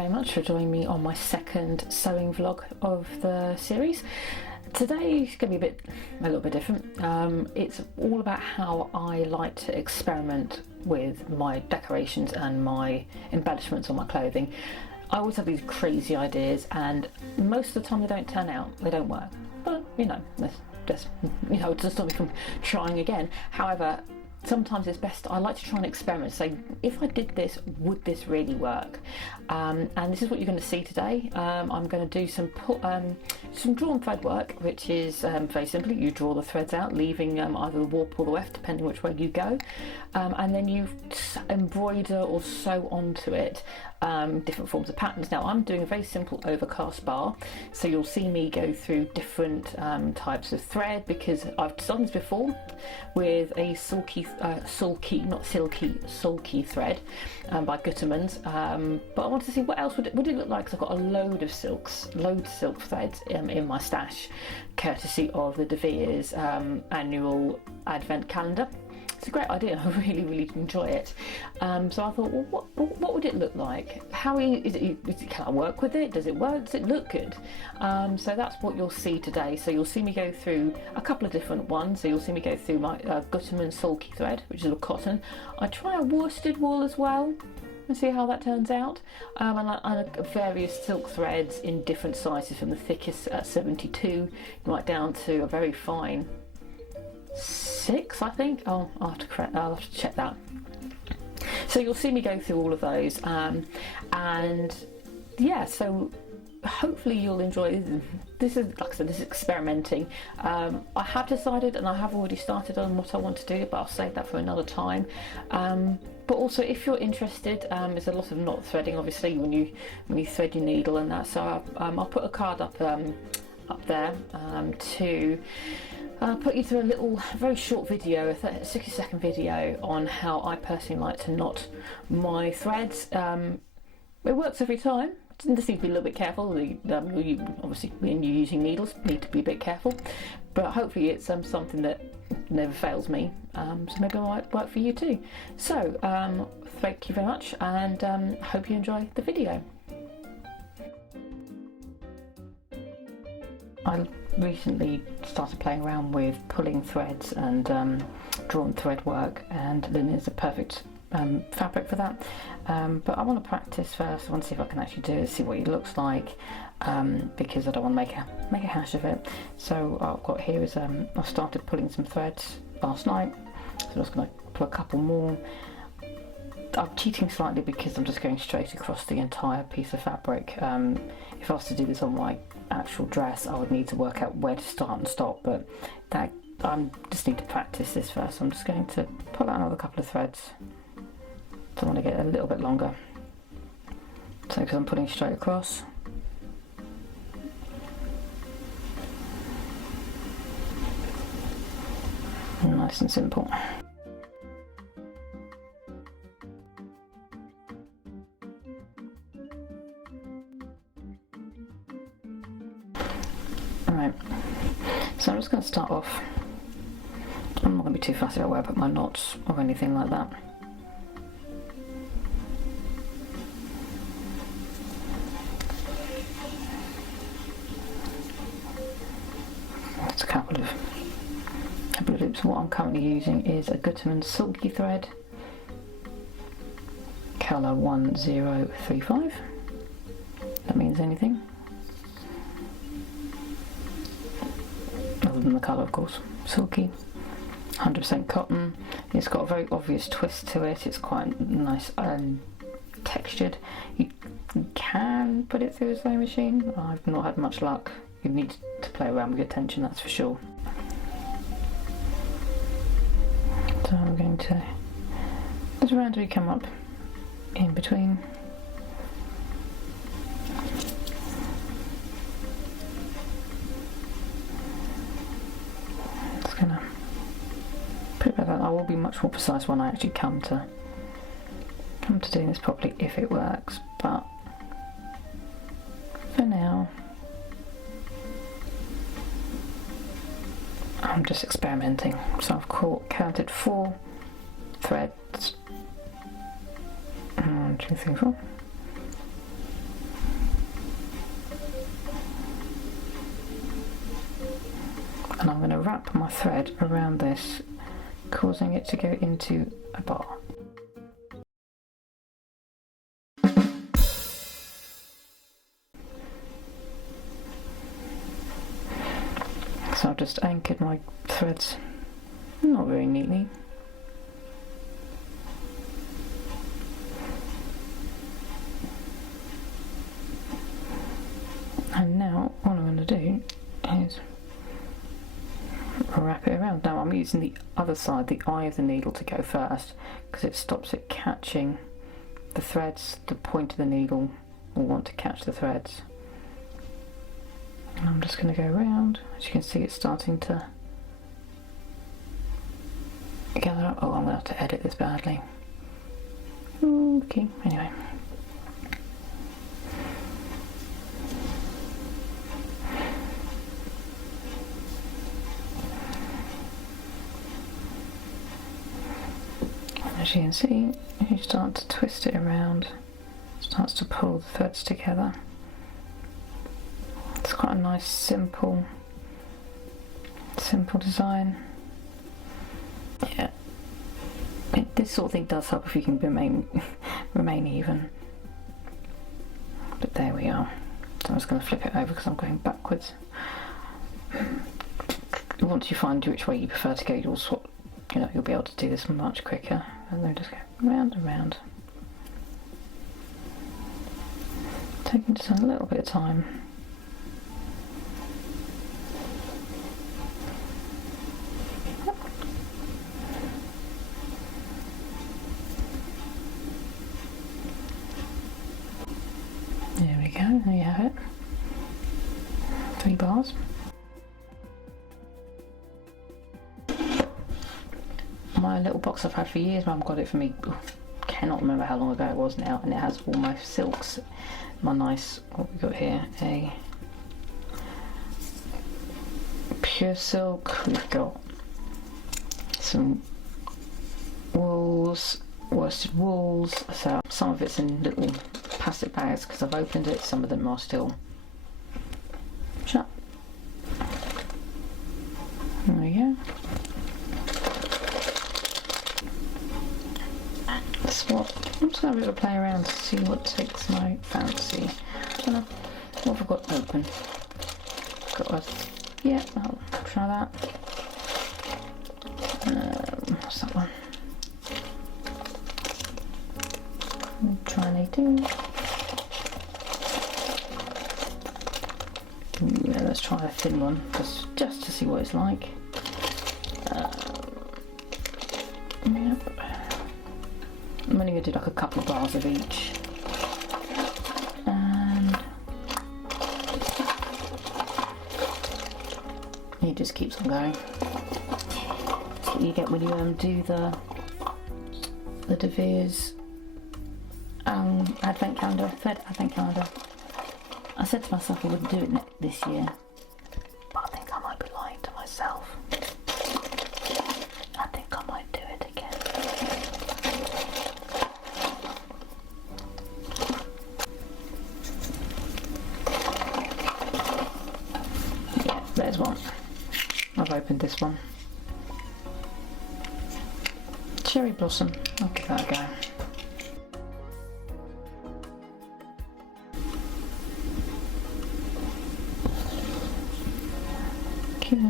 very much for joining me on my second sewing vlog of the series. Today is going to be a little bit different. It's all about how I like to experiment with my decorations and my embellishments on my clothing. I always have these crazy ideas and most of the time they don't turn out, they don't work. But you know, it doesn't stop me from trying again. However, sometimes it's best, I like to try and experiment, say if I did this, would this really work? And this is what you're going to see today. I'm going to do some drawn thread work, which is very simply you draw the threads out, leaving either the warp or the weft depending which way you go, and then you embroider or sew onto it different forms of patterns. Now I'm doing a very simple overcast bar, so you'll see me go through different types of thread because I've done this before with a sulky thread by Gutterman's, but I wanted to see what else would it look like, because I've got a load of silk threads in my stash, courtesy of the Vere's annual advent calendar. It's a great idea. I really enjoy it. So I thought, well, what would it look like? How is it? Can I work with it? Does it work? Does it look good? So that's what you'll see today. So you'll see me go through a couple of different ones. So you'll see me go through my Guttermann Sulky thread, which is a cotton. I try a worsted wool as well and see how that turns out. And various silk threads in different sizes, from the thickest at 72 right down to a very fine 6, I think. Oh, I'll have to check that. So you'll see me go through all of those, and yeah, so hopefully you'll enjoy this. Is, like I said, this is experimenting. I have decided and I have already started on what I want to do, but I'll save that for another time. But also, if you're interested, there's a lot of knot threading obviously when you thread your needle and that, so I'll put a card up there to put you through a little, very short video, a 60-second video on how I personally like to knot my threads. It works every time. It just needs to be a little bit careful. Obviously, when you're using needles, you need to be a bit careful. But hopefully, it's something that never fails me. So maybe it might work for you too. So thank you very much, and hope you enjoy the video. I recently started playing around with pulling threads and drawn thread work, and linen is a perfect fabric for that. But I want to practice first. I want to see if I can actually do it, see what it looks like, because I don't want to make a hash of it. So what I've got here is I started pulling some threads last night, so I'm just going to pull a couple more. I'm cheating slightly because I'm just going straight across the entire piece of fabric. If I was to do this on my actual dress, I would need to work out where to start and stop, but that I just need to practice this first. So I'm just going to pull out another couple of threads. So I want to get a little bit longer. So because I'm pulling straight across. Nice and simple. Right, so I'm just going to start off. I'm not going to be too fussy about where I put my knots or anything like that. That's a couple of loops. What I'm currently using is a Gutermann Sulky thread, colour 1035. That means anything. Other than the colour, of course. Silky, 100% cotton. It's got a very obvious twist to it. It's quite nice textured. You can put it through a sewing machine. I've not had much luck. You need to play around with your tension, that's for sure. So I'm going to just randomly come up in between. I will be much more precise when I actually come to doing this properly, if it works, but for now I'm just experimenting. So I've counted 4 threads. 1, 2, 3, 4. wrap my thread around this, causing it to go into a bar. So I've just anchored my threads, not very neatly. And now what I'm going to do is wrap it around. Now I'm using the other side, the eye of the needle, to go first because it stops it catching the threads. The point of the needle will want to catch the threads. And I'm just going to go around. As you can see, it's starting to gather up. Oh, I'm going to have to edit this badly. Okay, anyway. As you can see, you start to twist it around, it starts to pull the threads together. It's quite a nice, simple design. Yeah, this sort of thing does help if you can remain even. But there we are. So I'm just going to flip it over because I'm going backwards. Once you find which way you prefer to go, you'll be able to do this much quicker. And then just go round and round, taking just a little bit of time. There we go, there you have it. 3 bars. My little box I've had for years, Mum got it for me, cannot remember how long ago it was now, and it has all my silks, my nice, what we got here, a pure silk, we've got some wools, worsted wools, so some of it's in little plastic bags because I've opened it, some of them are still shut. There we go. I'm just going to have a bit of a play around to see what takes my fancy. What have I got open? Yeah, I'll try that. What's that one? Try an 18. Yeah, let's try a thin one, just to see what it's like. Yep. I'm only going to do like a couple of bars of each, and it just keeps on going. That's what you get when you do the De Vere's advent calendar, thread advent calendar. I said to myself I wouldn't do it this year, but I think I might be lying to myself. I think I might do it again. There's one. I've opened this one. Cherry blossom. I'll give that a go. Cute.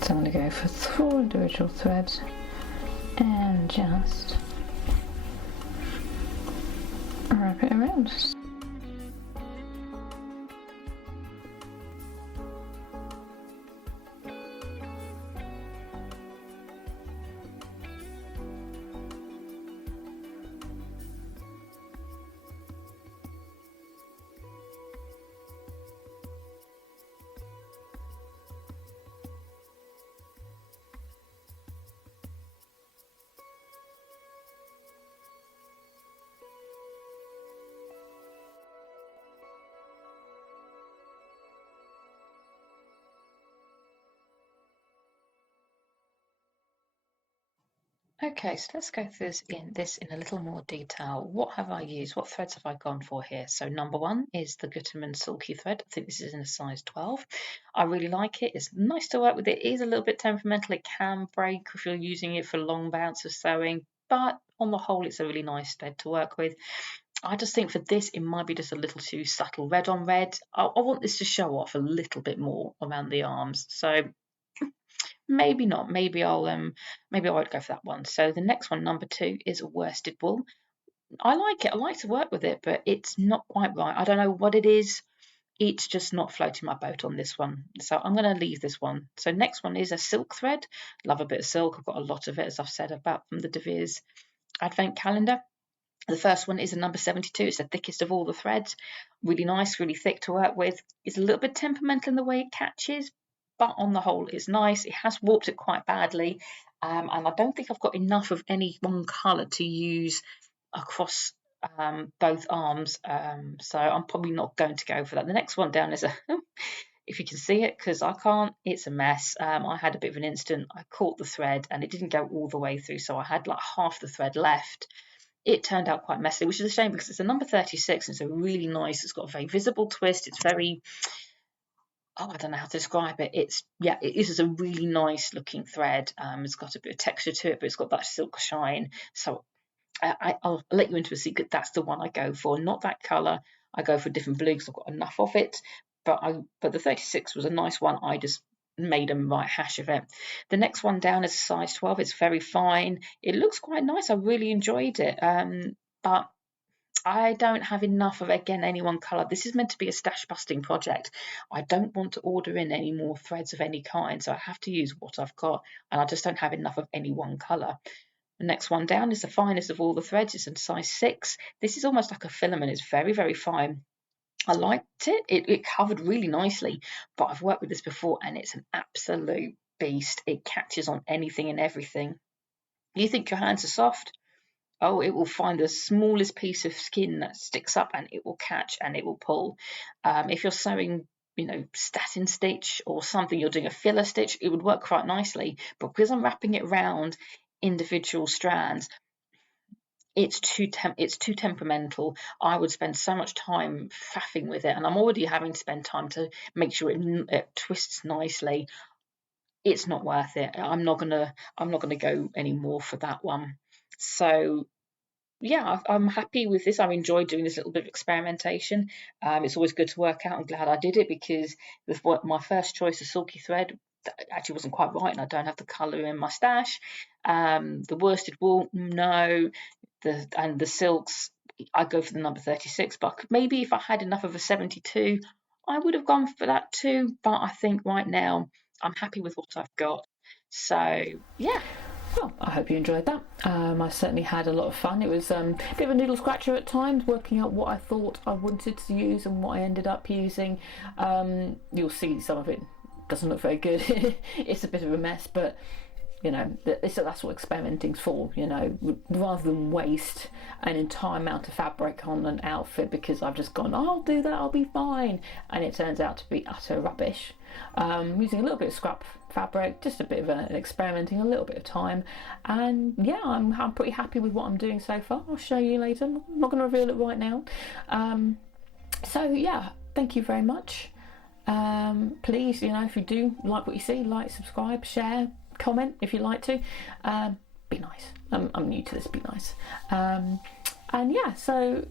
So I'm going to go for 4 individual threads and just wrap it around. Okay, so let's go through this in a little more detail. What have I used? What threads have I gone for here? So number one is the Gutermann Sulky thread. I think this is in a size 12. I really like it. It's nice to work with. It is a little bit temperamental. It can break if you're using it for long bouts of sewing, but on the whole, it's a really nice thread to work with. I just think for this, it might be just a little too subtle red on red. I want this to show off a little bit more around the arms. So maybe not. Maybe I won't go for that one. So the next one, number two, is worsted wool. I like it. I like to work with it, but it's not quite right. I don't know what it is. It's just not floating my boat on this one. So I'm going to leave this one. So next one is a silk thread. Love a bit of silk. I've got a lot of it, as I've said, about from the De Vere's advent calendar. The first one is a number 72. It's the thickest of all the threads. Really nice, really thick to work with. It's a little bit temperamental in the way it catches, but on the whole, it's nice. It has warped it quite badly, and I don't think I've got enough of any one colour to use across both arms, so I'm probably not going to go for that. The next one down is a, if you can see it, because I can't, it's a mess. I had a bit of an incident. I caught the thread and it didn't go all the way through, so I had like half the thread left. It turned out quite messy, which is a shame because it's a number 36. It's a really nice, it's got a very visible twist. It's very, I don't know how to describe it. It is a really nice looking thread. It's got a bit of texture to it, but it's got that silk shine. So I'll let you into a secret. That's the one I go for, not that colour. I go for different blue because I've got enough of it. But the 36 was a nice one. I just made a right hash of it. The next one down is a size 12. It's very fine. It looks quite nice. I really enjoyed it. But I don't have enough of, again, any one colour. This is meant to be a stash busting project. I don't want to order in any more threads of any kind, so I have to use what I've got, and I just don't have enough of any one colour. The next one down is the finest of all the threads. It's in size 6. This is almost like a filament. It's very, very fine. I liked it. It covered really nicely, but I've worked with this before and it's an absolute beast. It catches on anything and everything. You think your hands are soft? Oh, it will find the smallest piece of skin that sticks up and it will catch and it will pull. If you're sewing, satin stitch or something, you're doing a filler stitch, it would work quite nicely. But because I'm wrapping it around individual strands, it's too temperamental. I would spend so much time faffing with it, and I'm already having to spend time to make sure it twists nicely. It's not worth it. I'm not gonna go any more for that one. So yeah, I'm happy with this. I've enjoyed doing this little bit of experimentation. It's always good to work out. I'm glad I did it because with my first choice of silky thread actually wasn't quite right, and I don't have the colour in my stash. The worsted wool, no. The silks, I go for the number 36, but maybe if I had enough of a 72, I would have gone for that too. But I think right now I'm happy with what I've got. So yeah. Well, I hope you enjoyed that. I certainly had a lot of fun. It was a bit of a noodle scratcher at times, working out what I thought I wanted to use and what I ended up using. You'll see some of it doesn't look very good. It's a bit of a mess, but that's what experimenting's for. Rather than waste an entire amount of fabric on an outfit because I've just gone, I'll do that, I'll be fine, and it turns out to be utter rubbish. Using a little bit of scrap fabric, just a bit of an experimenting, a little bit of time, and yeah, I'm pretty happy with what I'm doing so far. I'll show you later. I'm not going to reveal it right now. So yeah, thank you very much. Please, if you do like what you see, like, subscribe, share, comment if you'd like to. Be nice. I'm new to this. Be nice. And yeah, so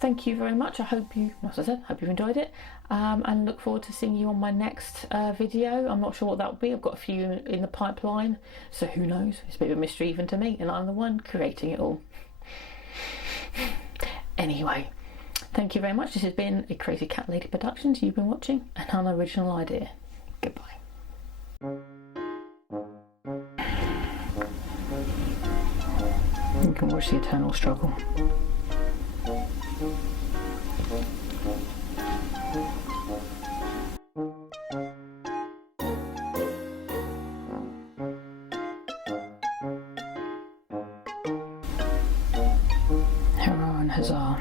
thank you very much. I hope you, as I said, hope you've enjoyed it, and look forward to seeing you on my next video. I'm not sure what that will be. I've got a few in the pipeline, so who knows? It's a bit of a mystery even to me, and I'm the one creating it all. Anyway, thank you very much. This has been a Crazy Cat Lady Productions. You've been watching an unoriginal idea. Goodbye. You can watch the eternal struggle. Hurrah and huzzah.